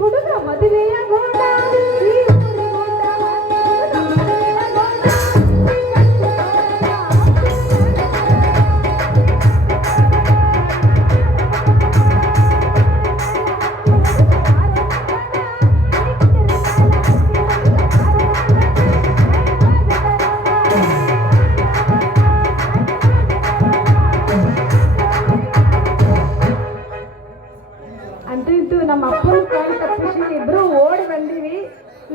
ಹುಡುಗ ಮದುವೆಯ ಈ ಇದ್ದು ನಮ್ಮ ಅಪ್ಪನ ಕಣ್ ಖುಷಿ. ಇಬ್ರು ಓಡಿ ಬಂದೀವಿ.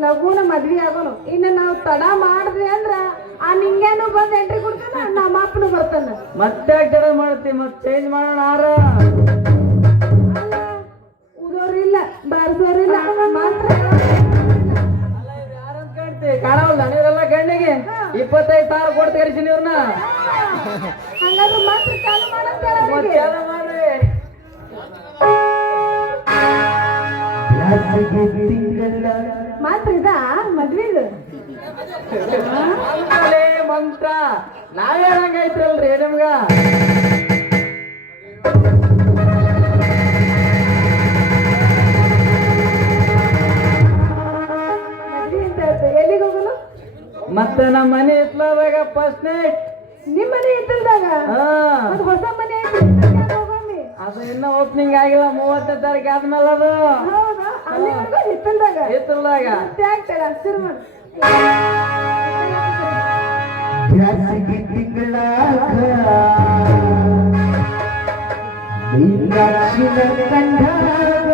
ಲಘುನ ಮದ್ವೆ ಆಗೋನು. ಇನ್ನು ನಾವು ತಡ ಮಾಡಿದ್ವಿ ಅಂದ್ರ ಆ ನಿಂಗೇನು ಬಂದು ಎಂಟ್ರಿ ಕೊಡ್ತಾನ? ನಮ್ಮ ಅಪ್ಪನು ಬರ್ತಾನ. ಮತ್ತೆ ತಡ ಮಾಡ್ತಿ ಮತ್ತೆ ಚೇಂಜ್ ಮಾಡೋಣ ಆರ? ಉದೋರಿಲ್ಲ ಬಾರ್ಸೋರಿಲ್ಲ ಮಾತ್ರ ಕಾಣವಲ್ಲ ನೀವೆಲ್ಲ ಗಣ್ಣಿಗೆ ಇಪ್ಪತ್ತೈದು ಸಾವಿರ ಕೊಡ್ತೀರಿ ಇವ್ರನ್ನ ಹಂಗಾದ್ರೆ ಮಾತ್ರ ಚಾಲು ಮಾಡಂತ ಹೇಳು ತಿಂಗಳ ಮತ್ತೆ ಮಾತ್ರ. ಇದ ಮದ್ವೆದು ಮಂತ್ರ ನಾವೇ ಹೇಳಂಗೈತ್ರಲ್ರಿ ನಿಮ್ಗ ಮತ್ತೆ ನಮ್ಮ ಮನೆ ಇತ್ಲಾದಾಗ ಫಸ್ಟ್ ನೈಟ್ ನಿಮ್ಮ ಮನೆ ಇತ್ತಲ್ದಾಗ ಹಾ. ಅದು ಇನ್ನ ಓಪನಿಂಗ್ ಆಗಿಲ್ಲ ಮೂವತ್ತನೇ ತಾರೀಕು ಆದ್ಮೇಲೆ ಅದು. ಹೌದಾ? ಅಲ್ಲಿವರೆಗೂ ಹಿತ್ತಲ್ದಾಗ? ಮತ್ತೆ ಆಗ್ತಾರ? ಶುರು ಮಾಡು. ಬ್ಯಾಸಗಿ ತಿಂಗಳಾಗ ಮೀನಾಕ್ಷಿನ ಕಂಡಾಗ